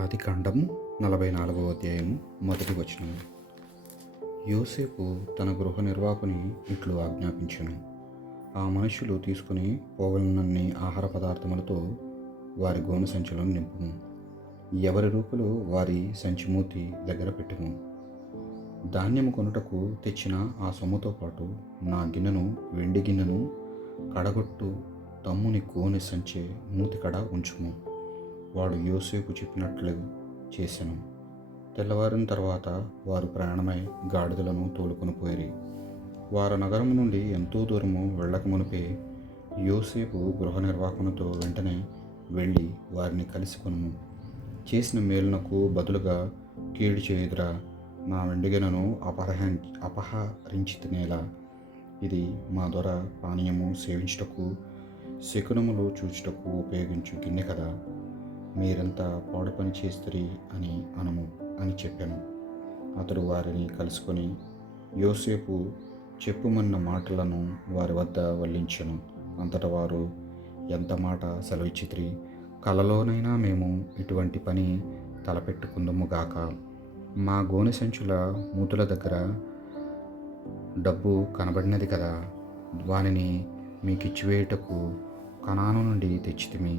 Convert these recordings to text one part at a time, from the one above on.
ఆదికాండము 44వ అధ్యాయము మొదటి వచనము. యోసేపు తన గృహ నిర్వాహకుని ఇట్లు ఆజ్ఞాపించెను. ఆ మనుషులు తీసుకుని పోవలనన్ని ఆహార పదార్థములతో వారి గోనె సంచులను నింపుము. ఎవరి రూపులు వారి సంచి మూతి దగ్గర పెట్టుము. ధాన్యము కొనుటకు తెచ్చిన ఆ సొమ్ముతో పాటు నా గిన్నెను, వెండి గిన్నెను కడగొట్టు తమ్ముని గోనె సంచి మూతి కడ ఉంచుము. వాడు యోసేపు చెప్పినట్లు చేసెను. తెల్లవారిన తర్వాత వారు ప్రయాణమై గాడిదలను తోలుకొని పోయిరి. వారు నగరము నుండి ఎంతో దూరము వెళ్ళక మునిపే యోసేపు గృహ నిర్వాహకునితో వెంటనే వెళ్ళి వారిని కలుసుకొనుము. చేసిన మేలునకు బదులుగా కీడు చేయుదురా, నా వెండిగెనను అపహరించితినేలా. ఇది మా దొర పానీయము సేవించుటకు, శకునములు చూచుటకు ఉపయోగించు గిన్నె కదా. మీరంతా పాడు పని చేస్తురి అని అనము అని చెప్పాను. అతడు వారిని కలుసుకొని యోసేపు చెప్పుమన్న మాటలను వారి వద్ద వల్లించెను. అంతటా వారు ఎంత మాట సెలవిచ్చితిరి, కలలోనైనా మేము ఇటువంటి పని తలపెట్టుకుందము గాక. మా గోనె సంచుల మూతుల దగ్గర డబ్బు కనబడినది కదా, వానిని మీకిచ్చివేయుటకు కనాను నుండి తెచ్చితిమి.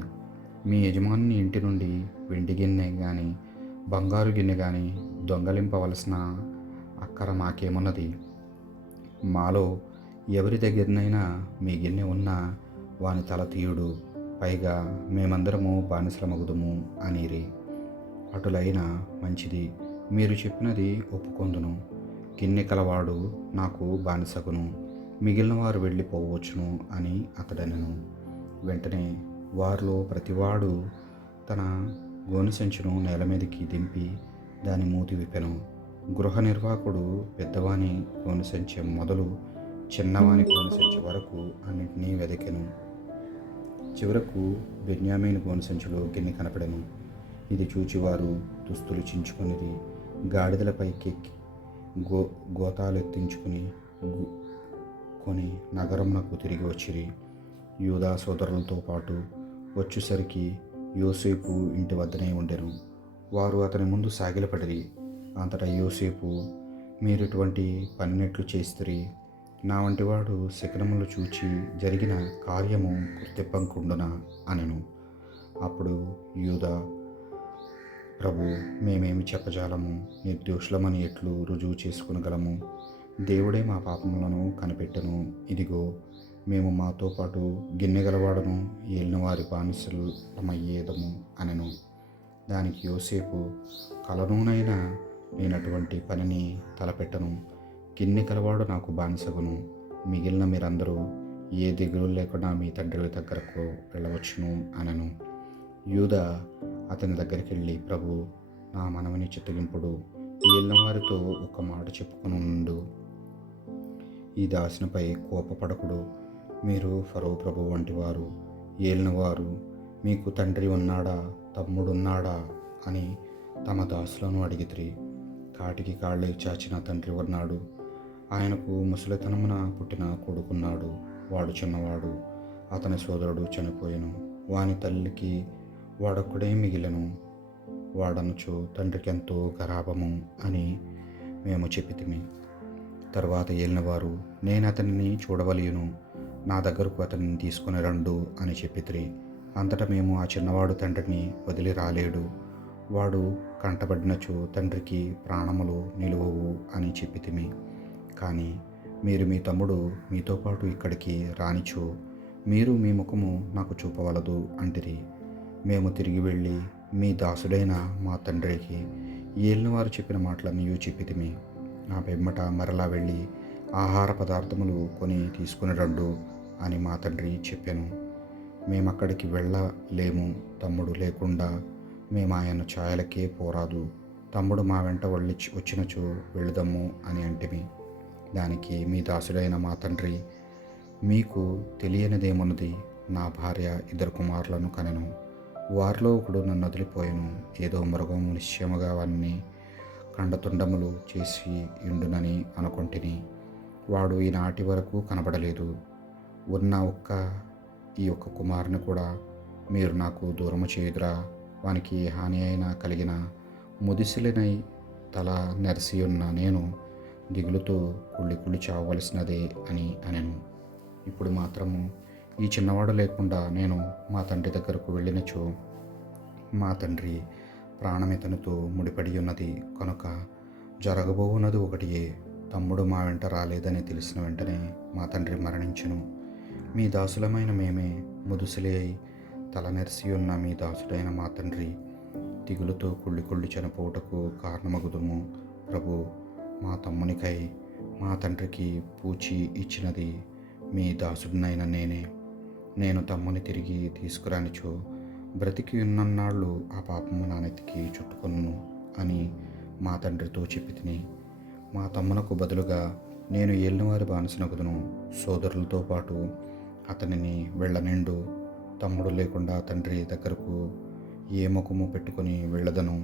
మీ యజమాని ఇంటి నుండి వెండి గిన్నె కానీ బంగారు గిన్నె కానీ దొంగలింపవలసిన అక్కర మాకేమున్నది? మాలో ఎవరి దగ్గరనైనా మీ గిన్నె ఉన్నా వాని తల తీయుడు, పైగా మేమందరము బానిసలమగుదుము అనిరి. అటులైన మంచిది, మీరు చెప్పినది ఒప్పుకొందును. గిన్నె కలవాడు నాకు బానిసగును, మిగిలిన వారు వెళ్ళిపోవచ్చును అని అతడనెను. వెంటనే వారిలో ప్రతివాడు తన గోనె సంచును నేల మీదకి దింపి దాని మూతి విప్పెను. గృహ నిర్వాహకుడు పెద్దవాని గోనె సంచి మొదలు చిన్నవాని గోనె సంచి వరకు అన్నింటినీ వెదకెను. చివరకు బెన్యామీను గోనె సంచిలో గిన్నె కనపడెను. ఇది చూచి వారు దుస్తులు చించుకొనిది, గాడిదలపైకెక్కి గోతాలెత్తించుకుని కొని నగరమునకు తిరిగి వచ్చిరి. యూదా సోదరులతో పాటు వచ్చేసరికి యోసేపు ఇంటి వద్దనే ఉండెను. వారు అతని ముందు సాగిలపడిరి. అంతటా యోసేపు, మీరు ఇటువంటి పన్నెట్లు చేస్తురి, నా వంటివాడు శకునములు చూచి జరిగిన కార్యము గుర్తింపకుండునా అనెను. అప్పుడు యూదా, ప్రభు, మేమేమి చెప్పజాలము, నిర్దోషులమని ఎట్లు రుజువు చేసుకునగలము? దేవుడే మా పాపములను కనిపెట్టెను. ఇదిగో, మేము మాతో పాటు గిన్నె గలవాడను ఏలిన వారి బానిసలమయ్యేదము అనెను. దానికి యోసేపు, కలనునైనా నేనటువంటి పనిని తలపెట్టను. గిన్నె కలవాడు నాకు బానిసగును, మిగిలిన మీరందరూ ఏ దిగులు లేకుండా మీ తండ్రి దగ్గరకు వెళ్ళవచ్చును అనెను. యూదా అతని దగ్గరికి వెళ్ళి, ప్రభు, నా మనవిని చిత్తగింపుడు, ఏలిన వారితో ఒక మాట చెప్పుకొని ఉండు. ఈ దాసునిపై కోపపడకుడు. మీరు ఫరో ప్రభు వంటి వారు, ఏలినవారు. మీకు తండ్రి ఉన్నాడా, తమ్ముడున్నాడా అని తమ దాసులను అడిగితిరి. కాటికి కాళ్ళే చాచిన తండ్రి ఉన్నాడు. ఆయనకు ముసలితనమున పుట్టిన కొడుకున్నాడు. వాడు చిన్నవాడు. అతని సోదరుడు చనిపోయెను. వాని తల్లికి వాడొక్కడే మిగిలెను. వాడనుచు తండ్రికి ఎంతో గరాభము అని మేము చెప్పితిమి. తర్వాత ఏలినవారు, నేను అతనిని చూడవలయును, నా దగ్గరకు అతనిని తీసుకుని రండు అని చెప్పితిరి. అంతటా మేము ఆ చిన్నవాడు తండ్రిని వదిలి రాలేడు, వాడు కంటబడినచో తండ్రికి ప్రాణములు నిలువవు అని చెప్పితిమి. కానీ మీరు మీ తమ్ముడు మీతో పాటు ఇక్కడికి రానిచో మీరు మీ ముఖము నాకు చూపవలదు అంటిరి. మేము తిరిగి వెళ్ళి మీ దాసుడైన మా తండ్రికి ఏలినవారు చెప్పిన మాటలన్నీ చెప్పితిమి. ఆ పిమ్మట మరలా వెళ్ళి ఆహార పదార్థములు కొని తీసుకుని రండు అని మా తండ్రి చెప్పాను. మేమక్కడికి వెళ్ళలేము, తమ్ముడు లేకుండా మేము ఆయన ఛాయలకే పోరాదు. తమ్ముడు మా వెంట వచ్చినచో వెళుదము అని అంటిమి. దానికి మీ దాసుడైన మా తండ్రి, మీకు తెలియనిదేమున్నది, నా భార్య 2 కుమారులను కనెను. వారిలో ఒకడు నన్ను వదిలిపోయాను. ఏదో మృగము నిశ్చయముగా వారిని కండతుండములు చేసి ఇండునని అనుకొంటిని. వాడు ఈనాటి వరకు కనబడలేదు. ఉన్న ఈ ఒక్క కుమారుని కూడా మీరు నాకు దూరము చేయుదురా వానికి హాని అయినా కలిగిన ముదిసిలినై తల నెరసియున్న నేను దిగులుతో కుళ్ళి కుళ్ళి చావవలసినదే అని అనెను. ఇప్పుడు మాత్రము ఈ చిన్నవాడు లేకుండా నేను మా తండ్రి దగ్గరకు వెళ్ళినచో మా తండ్రి ప్రాణమితనితో ముడిపడి ఉన్నది కనుక జరగబోవున్నది ఒకటియే. తమ్ముడు మా వెంట రాలేదని తెలిసిన వెంటనే మా తండ్రి మరణించెను. మీ దాసులమైన మేమే ముదుసలి అయి తల నెరిసి ఉన్న మీ దాసుడైన మా తండ్రి దిగులుతో కుళ్ళి కుళ్ళి చనిపోవుటకు కారణమగుదుము. ప్రభు, మా తమ్మునికై మా తండ్రికి పూచి ఇచ్చినది మీ దాసుడినైన నేనే. నేను తమ్ముని తిరిగి తీసుకురానిచో బ్రతికి ఉన్నన్నాళ్ళు ఆ పాపము నా నెత్తికి చుట్టుకొనును అని మా తండ్రితో చెప్పి తిని, మా తమ్మునకు బదులుగా నేను ఏలినవారి బానిసనగుదును. సోదరులతో పాటు అతనిని వెళ్ళనిండు. తమ్ముడు లేకుండా తండ్రి దగ్గరకు ఏ ముఖము పెట్టుకొని వెళ్ళదను.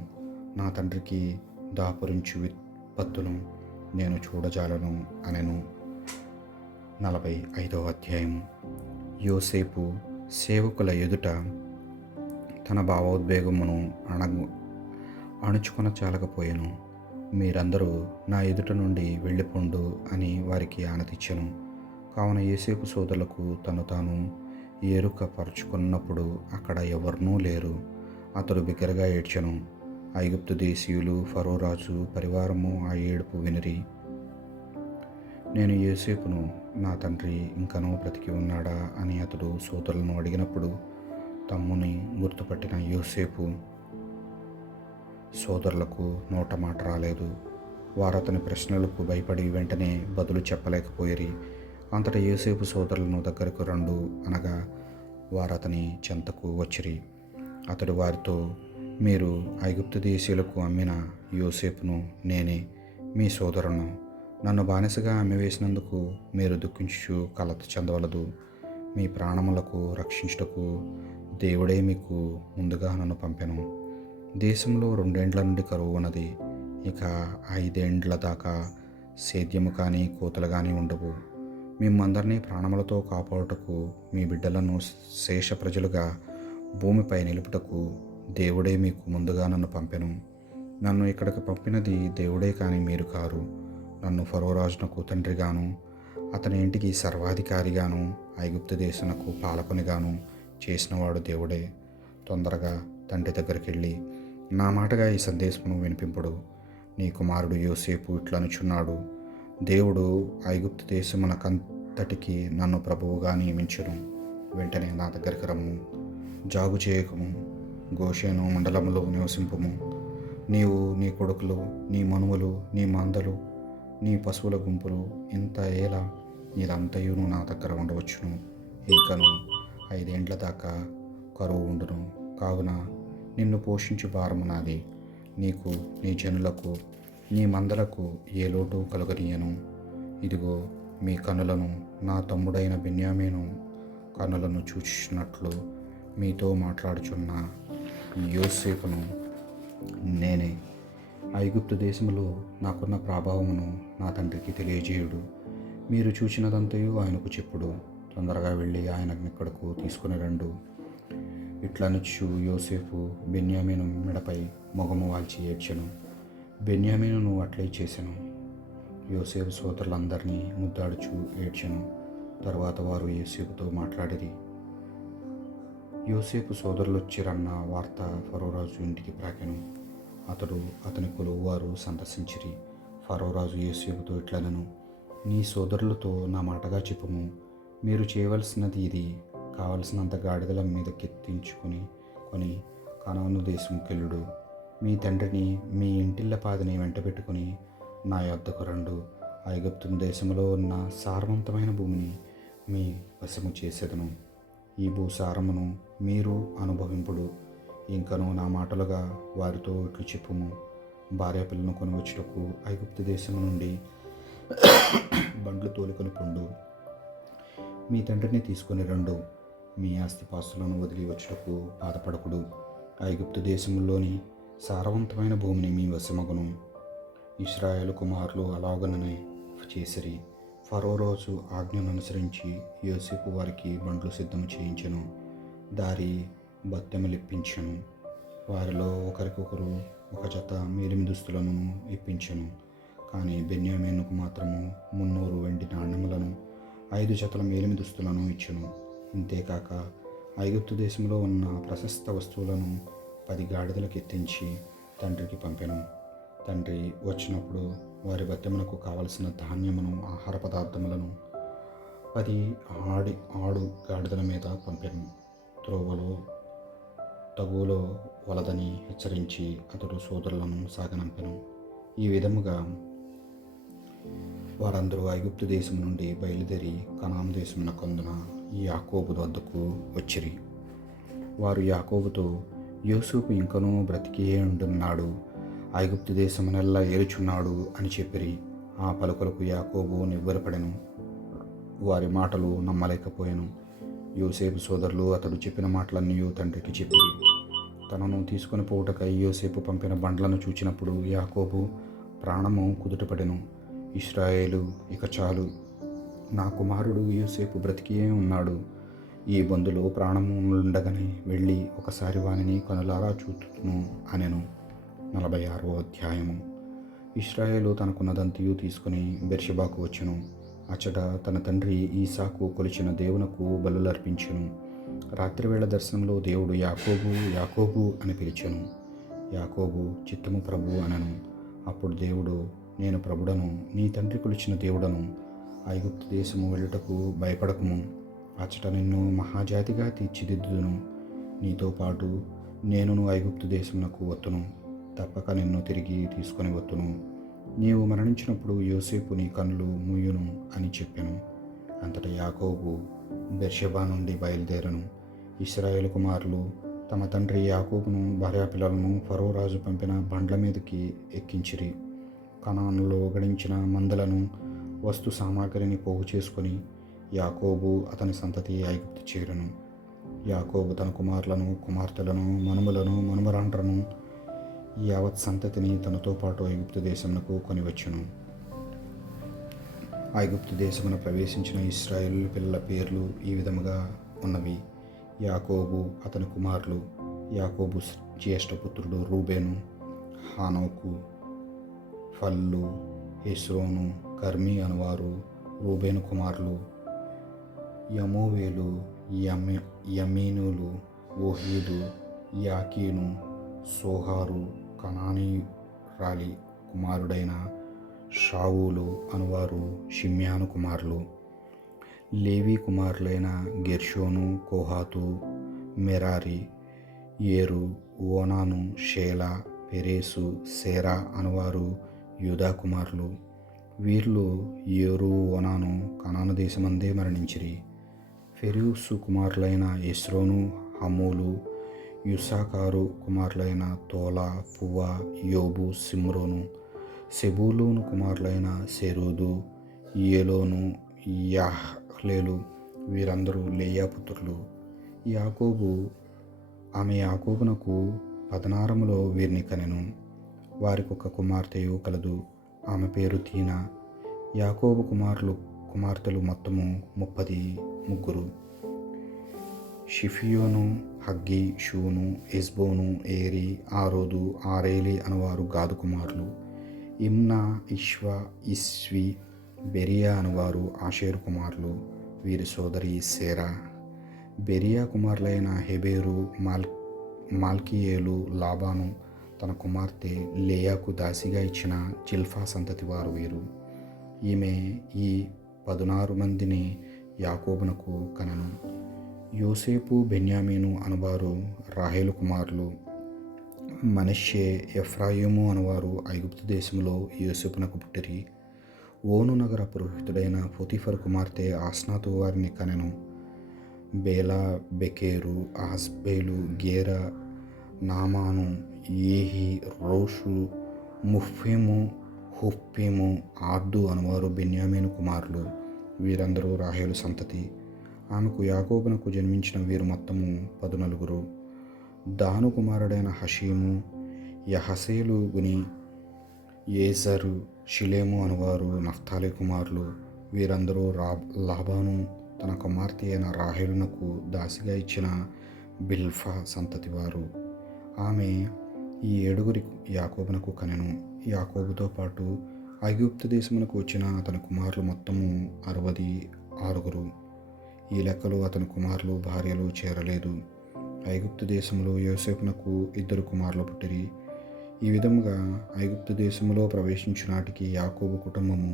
నా తండ్రికి దాపురించు విపత్తును నేను చూడజాలను అనెను. 45వ అధ్యాయం. యోసేపు సేవకుల ఎదుట తన భావోద్వేగమును అణుచుకొన చాలకపోయెను. మీరందరూ నా ఎదుట నుండి వెళ్ళిపోండు అని వారికి ఆనతిచ్చెను. కావున యోసేపు సోదరులకు తను తాను ఎరుక పరుచుకున్నప్పుడు అక్కడ ఎవరునూ లేరు. అతడు బిగ్గరగా ఏడ్చెను. ఐగుప్తు దేశీయులు, ఫరో రాజు పరివారము ఆ ఏడుపు వినిరి. నేను యోసేపును, నా తండ్రి ఇంకనూ బ్రతికి ఉన్నాడా అని అతడు సోదరులను అడిగినప్పుడు తమ్ముని గుర్తుపట్టిన యోసేపు సోదరులకు నోట మాట రాలేదు. వారు అతని ప్రశ్నలకు భయపడి వెంటనే బదులు చెప్పలేకపోయిరి. అంతటా యోసేపు సోదరులను దగ్గరకు రండు అనగా వారు అతని చెంతకు వచ్చిరి. అతడు వారితో, మీరు ఐగుప్తు దేశీయులకు అమ్మిన యోసేపును నేనే, మీ సోదరును. నన్ను బానిసగా అమ్మివేసినందుకు మీరు దుఃఖించు కలత చెందవలదు. మీ ప్రాణములకు రక్షించుటకు దేవుడే మీకు ముందుగా నన్ను పంపెను. దేశంలో 2 ఏండ్ల నుండి కరువు ఉన్నది. ఇక 5 ఏండ్ల దాకా సేద్యము కానీ కోతలు కానీ ఉండవు. మిమ్మందరినీ ప్రాణములతో కాపాడుటకు మీ బిడ్డలను శేష ప్రజలుగా భూమిపై నిలుపుటకు దేవుడే మీకు ముందుగా నన్ను పంపెను. నన్ను ఇక్కడికి పంపినది దేవుడే కానీ మీరు కారు. నన్ను ఫరో రాజునకు తండ్రిగాను, అతని ఇంటికి సర్వాధికారిగాను, ఐగుప్తు దేశమునకు పాలకునిగాను చేసినవాడు దేవుడే. తొందరగా తండ్రి దగ్గరికి వెళ్ళి నా మాటగా ఈ సందేశమును వినిపింపుడు. నీ కుమారుడు యోసేపు ఇట్లనుచున్నాడు, దేవుడు ఐగుప్తు దేశమునకంతటికి నన్ను ప్రభువుగా నియమించును. వెంటనే నా దగ్గరికి రమ్ము, జాగు చేయకము, గోషేను మండలములో నివసింపుము. నీవు, నీ కొడుకులు, నీ మనుమలు, నీ మందలు, నీ పశువుల గుంపులు ఇంత ఏలా ఇదంతయును నా దగ్గర ఉండవచ్చును. ఇంకను 5 ఏండ్ల దాకా కరువు ఉండును. కావున నిన్ను పోషించు భారము నాది. నీకు, నీ జనులకు, నీ మందలకు ఏ లోటు కలుగనీయను. ఇదిగో మీ కనులను నా తమ్ముడైన బెన్యామీను కనులను చూచినట్లు మీతో మాట్లాడుచున్న యోసేపును నేనే. ఐగుప్తు దేశములో నాకున్న ప్రభావమును నా తండ్రికి తెలియజేయుడు. మీరు చూచినదంతయు ఆయనకు చెప్పుడు. తొందరగా వెళ్ళి ఆయనను ఇక్కడకు తీసుకుని రండు. ఇట్లనుచు యోసేపు బెన్యామీను మెడపై మొగము వాల్చి ఏడ్చెను. బెన్యామీనును అట్లే చేసెను. యోసేపు సోదరులందరినీ ముద్దాడుచు ఏడ్చెను. తరువాత వారు యోసేపుతో మాట్లాడిరి. యోసేపు సోదరులొచ్చిరన్న వార్త ఫరోరాజు ఇంటికి ప్రాకెను. అతడు, అతని కొలువు వారు సందర్శించిరి. ఫరోరాజు యోసేపుతో ఇట్లనెను, నీ సోదరులతో నా మాటగా చెప్పుము. మీరు చేయవలసినది ఇది. కావలసినంత గాడిదల మీద కొని కనాను దేశంకెళ్ళుడు. మీ తండ్రిని, మీ ఇంటిల్లపాదిని వెంట పెట్టుకుని నా యొద్దకు రండు. ఐగుప్తు దేశంలో ఉన్న సారవంతమైన భూమిని మీ వశము చేసేదను. ఈ భూసారమును మీరు అనుభవింపుడు. ఇంకను నా మాటలుగా వారితో ఇట్లు చెప్పుము. భార్య పిల్లను కొనువచ్చుటకు ఐగుప్తు దేశం నుండి బండ్లు తోలుకొని పొండు. మీ తండ్రిని తీసుకొని రండు. మీ ఆస్తిపాస్తులను వదిలి వచ్చుటకు బాధపడకుడు. ఐగుప్తు దేశంలోని సారవంతమైన భూమిని మీ వశమగును. ఇశ్రాయేలు కుమారులు అలాగననే చేసిరి. ఫరో రోజు ఆజ్ఞను అనుసరించి యోసేపు వారికి బండ్లు సిద్ధం చేయించెను. దారి బత్తెములిప్పించెను. వారిలో ఒకరికొకరు ఒక జత మేలిమి దుస్తులను ఇప్పించెను. కానీ బెన్యామీనుకు మాత్రము 300 వెండి నాణ్యములను 5 జతల మేలిమి దుస్తులను ఇచ్చెను. ఇంతేకాక ఐగుప్తు దేశంలో ఉన్న ప్రశస్త వస్తువులను 10 గాడిదలకు ఎత్తించి తండ్రికి పంపెను. తండ్రి వచ్చినప్పుడు వారి భత్యమునకు కావలసిన ధాన్యమును, ఆహార పదార్థములను 10 ఆడు గాడిదల మీద పంపెను. త్రోవలో తగువలో వలదని హెచ్చరించి అతడు సోదరులను సాగనంపెను. ఈ విధముగా వారందరూ ఐగుప్తు దేశం నుండి బయలుదేరి కనాను దేశమున కొందున యాకోబు వద్దకు వచ్చిరి. వారు యాకోబుతో, యోసేపు ఇంకనూ బ్రతికియే ఉంటున్నాడు, ఐగుప్తు దేశమునెల్లా ఏలుచున్నాడు అని చెప్పిరి. ఆ పలుకులకు యాకోబు నివ్వెరపడెను. వారి మాటలు నమ్మలేకపోయాను. యోసేపు సోదరులు అతడు చెప్పిన మాటలన్నీ తండ్రికి చెప్పిరి. తనను తీసుకొని పోవుటకై యోసేపు పంపిన బండ్లను చూచినప్పుడు యాకోబు ప్రాణము కుదుటపడెను. ఇశ్రాయేలు, ఇక చాలు, నా కుమారుడు యోసేపు బ్రతికియే ఉన్నాడు. ఈ బందులో ప్రాణము ఉండగానే వెళ్ళి ఒకసారి వానిని కనులారా చూతును అనెను. 46వ అధ్యాయము. ఇశ్రాయేలు తనకున్నదంతయు తీసుకుని బెర్షెబాకు వచ్చెను. అచ్చట తన తండ్రి ఈసాకు కొలిచిన దేవునకు బలులర్పించెను. రాత్రివేళ దర్శనంలో దేవుడు యాకోబు యాకోబు అని పిలిచెను. యాకోబు చిత్తము ప్రభు అనెను. అప్పుడు దేవుడు, నేను ప్రభుడను, నీ తండ్రి కొలిచిన దేవుడను. ఐగుప్తు దేశము వెళ్ళుటకు భయపడకము. అచ్చట నిన్ను మహాజాతిగా తీర్చిదిద్దును. నీతో పాటు నేనును ఐగుప్తు దేశమునకు వత్తును. తప్పక నిన్ను తిరిగి తీసుకొని వత్తును. నీవు మరణించినప్పుడు యోసేపు నీ కన్నులు మూయును అని చెప్పెను. అంతటా యాకోబు బెర్షెబా నుండి బయలుదేరను. ఇశ్రాయేలు కుమారులు తమ తండ్రి యాకోబును భార్యాపిల్లలను ఫరో రాజు పంపిన బండ్ల మీదకి ఎక్కించిరి. కనానులో గడించిన మందలను, వస్తు సామాగ్రిని పోగు చేసుకొని యాకోబు అతని సంతతి ఐగుప్తు చేరును. యాకోబు తన కుమారులను, కుమార్తెలను, మనుమలను, మనుమరాండ్రను, యావత్ సంతతిని తనతో పాటు ఐగుప్తు దేశమునకు కొనివచ్చును. ఐగుప్తు దేశమున ప్రవేశించిన ఇశ్రాయేలు పిల్లల పేర్లు ఈ విధముగా ఉన్నవి. యాకోబు, అతని కుమారులు. యాకోబు జ్యేష్ఠపుత్రుడు రూబేను, హానోకు, ఫల్లు, హెస్రోను, కర్మీ అనువారు రూబేను కుమారులు. యమోవేలు, యమీనులు, ఓహీలు, యాకీను, సోహారు, కనానీరాలి కుమారుడైన షావులు అనువారు షిమ్యాను కుమారులు. లేవి కుమారులైన గెర్షోను, కోహాతు, మెరారి, ఏరు, ఓనాను, షేలా, పెరేసు, సేరా అనువారు యూదా కుమారులు. వీరిలో ఏరు, ఓనాను కనాను దేశమందే మరణించిరి. ఫెరూసు కుమారులైన ఎస్రోను, హమూలు, యుసాకారు కుమారులైన తోలా, పువ్వా, యోబు, సిమ్రోను. సెబూలూను కుమారులైన సెరూదు, ఏలోను, యాహ్లేలు. వీరందరూ లేయా పుత్రులు. ఆమె యాకోబునకు పదనారములో వీరిని కనెను. వారికి ఒక కుమార్తెయు కలదు. ఆమె పేరు దీనా. యాకోబు కుమార్తెలు మొత్తము 33. షిఫియోను, హగ్గీ, షూను, ఎస్బోను, ఏరి, ఆరోదు, ఆరేలి అనువారు గాదు కుమారులు. ఇమ్నా, ఇష్వా, ఇస్వి, బెరియా అనువారు ఆషేరు కుమారులు. వీరి సోదరి సేరా. బెరియా కుమారులైన హెబేరు, మాల్కియేలు, లాబాను తన కుమార్తె లేయాకు దాసిగా ఇచ్చిన జిల్ఫా సంతతి వారు వీరు. ఈమె ఈ 16 మందిని యాకోబునకు కనెను. యోసేపు, బెన్యామీను అనువారు రాహేలు కుమారులు. మనష్షే, ఎఫ్రాయిము అనువారు ఐగుప్తు దేశంలో యోసేపునకు పుట్టిరి. ఓను నగర పురోహితుడైన పొతిఫరు కుమార్తె ఆస్నాతు వారిని కనెను. బేలా, బెకేరు, ఆస్బేలు, గేరా, నామాను, ఏహి, రోషు, ముఫ్ఫీము, హుప్పీము, ఆర్దు అనువారు బెన్యామీను కుమారులు. వీరందరూ రాహేలు సంతతి. ఆమెకు యాకోబునకు జన్మించిన వీరు మొత్తము 14. దాను కుమారుడైన హషీము, యహసేలు గుని, ఏజరు, షిలేము అనువారు నఫ్తాలి కుమారులు. వీరందరూ లాబాను తన కుమార్తె అయిన రాహేలునకు దాసిగా ఇచ్చిన బిల్ఫా సంతతి వారు. ఆమె ఈ ఏడుగురి యాకోబునకు కనెను. యాకోబుతో పాటు ఐగుప్తు దేశమునకు వచ్చిన అతని కుమారులు మొత్తము 66. ఈ లెక్కలో అతని కుమారులు భార్యలు చేరలేదు. ఐగుప్తు దేశంలో యోసేపునకు 2 కుమారులు పుట్టిరి. ఈ విధముగా ఐగుప్తు దేశములో ప్రవేశించు నాటికి యాకోబు కుటుంబము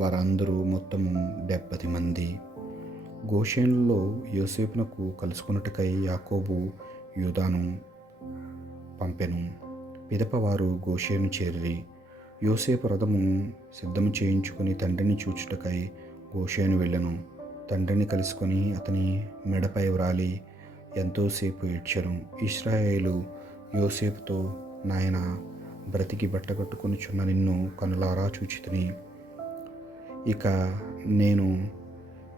వారందరూ మొత్తము 70 మంది. గోషేనులో యోసేపునకు కలుసుకొనుటకై యాకోబు యూదాను పంపెను. పిదప వారు గోషేను చేరిరి. యోసేపు రథము సిద్ధము చేయించుకొని తండ్రిని చూచుటకై గోషేను వెళ్ళెను. తండ్రిని కలుసుకొని అతని మెడపై వ్రాలి ఎంతోసేపు ఏడ్చెను. ఇశ్రాయేలు యోసేపుతో, నాయనా, బ్రతికి బట్టకట్టుకొనుచున్న నిన్ను కనులారా చూచితిని. ఇక నేను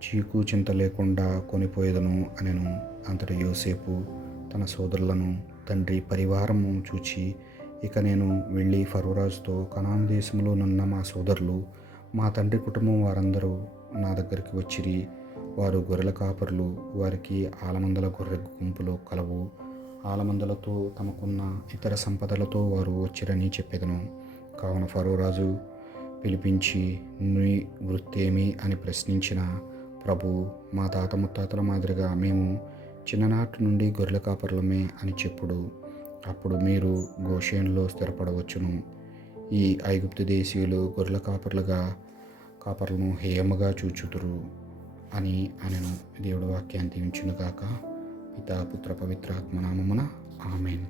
చీకు చింత లేకుండా కొనిపోయేదను అనెను. అంతటి యోసేపు తన సోదరులను, తండ్రి పరివారము చూచి, ఇక నేను వెళ్ళి ఫరోరాజుతో, కనాను దేశంలో నున్న మా సోదరులు, మా తండ్రి కుటుంబం వారందరూ నా దగ్గరికి వచ్చిరి. వారు గొర్రెల కాపరులు. వారికి ఆలమందల గొర్రె గుంపులు కలవు. ఆలమందలతో తమకున్న ఇతర సంపదలతో వారు వచ్చిరని చెప్పెదను. కావున ఫరోరాజు పిలిపించి, నీ వృత్తేమి అని ప్రశ్నించిన ప్రభు, మా తాత ముత్తాతల మాదిరిగా మేము చిన్ననాటి నుండి గొర్రెల కాపరులమే అని చెప్పుడు. అప్పుడు మీరు గోషేనులో స్థిరపడవచ్చును. ఈ ఐగుప్తు దేశీయులు గొర్రెల కాపరులను హేయముగా చూచుదురు అని అనెను. దేవుడి వాక్యాన్ని దీవించునుగాక. పితా పుత్ర పవిత్రాత్మ నామమున ఆమేన్.